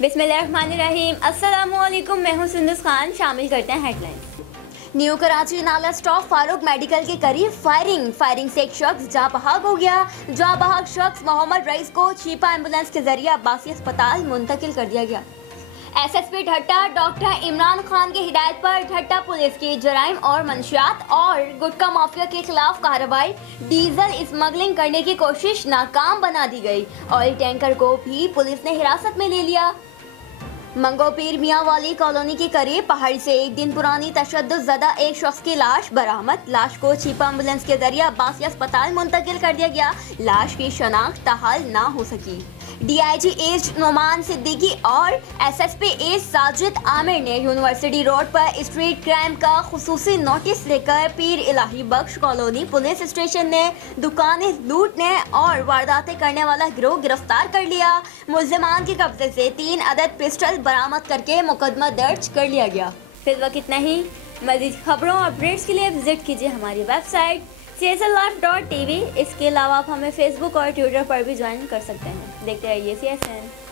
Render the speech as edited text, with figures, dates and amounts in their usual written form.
बिस्मिल्लाहिर्रहमानिर्रहीम। अस्सलामुअलैकुम, मैं हूं सुंदस खान। शामिल करते हैं हेडलाइंस। न्यू कराची नाला स्टॉप फारूक मेडिकल के करीब फायरिंग से एक शख्स जहाँ बहाक हो गया। जहाँ बहाक शख्स मोहम्मद रईस को छिपा एम्बुलेंस के जरिए अब्बासी अस्पताल मुंतकिल कर दिया गया। एसएसपी ढट्टा डॉक्टर इमरान खान की हिदायत पर ढट्टा पुलिस की जराइम और मंशियात और गुटखा माफिया के खिलाफ कार्रवाई। डीजल स्मगलिंग करने की कोशिश नाकाम बना दी गई। ऑयल टैंकर को भी पुलिस ने हिरासत में ले लिया। मंगोपीर मियाँ वाली कॉलोनी के करीब पहाड़ी से एक दिन पुरानी तशद्दुद-ज़दा एक शख्स की लाश बरामद। लाश को छिपा एम्बुलेंस के जरिए अब्बासी अस्पताल मुंतकिल कर दिया गया। लाश की शनाख्त ताहाल ना हो सकी। डीआईजी ईस्ट नोमान सिद्दीकी और एसएसपी ईस्ट साजिद आमिर ने यूनिवर्सिटी रोड पर स्ट्रीट क्राइम का खुसूसी नोटिस लेकर पीर इलाही बख्श कॉलोनी पुलिस स्टेशन ने दुकानें लूटने और वारदातें करने वाला गिरोह गिरफ्तार कर लिया। मुल्जिमान के कब्जे से 3 अदद पिस्टल बरामद करके मुकदमा दर्ज कर लिया गया। फिर वक्त इतना ही। मज़ीद खबरों और अपडेट्स के लिए विजिट कीजिए हमारी वेबसाइट CSLlive.tv। इसके अलावा आप हमें फेसबुक और ट्विटर पर भी ज्वाइन कर सकते हैं। देखते रहिए CSN।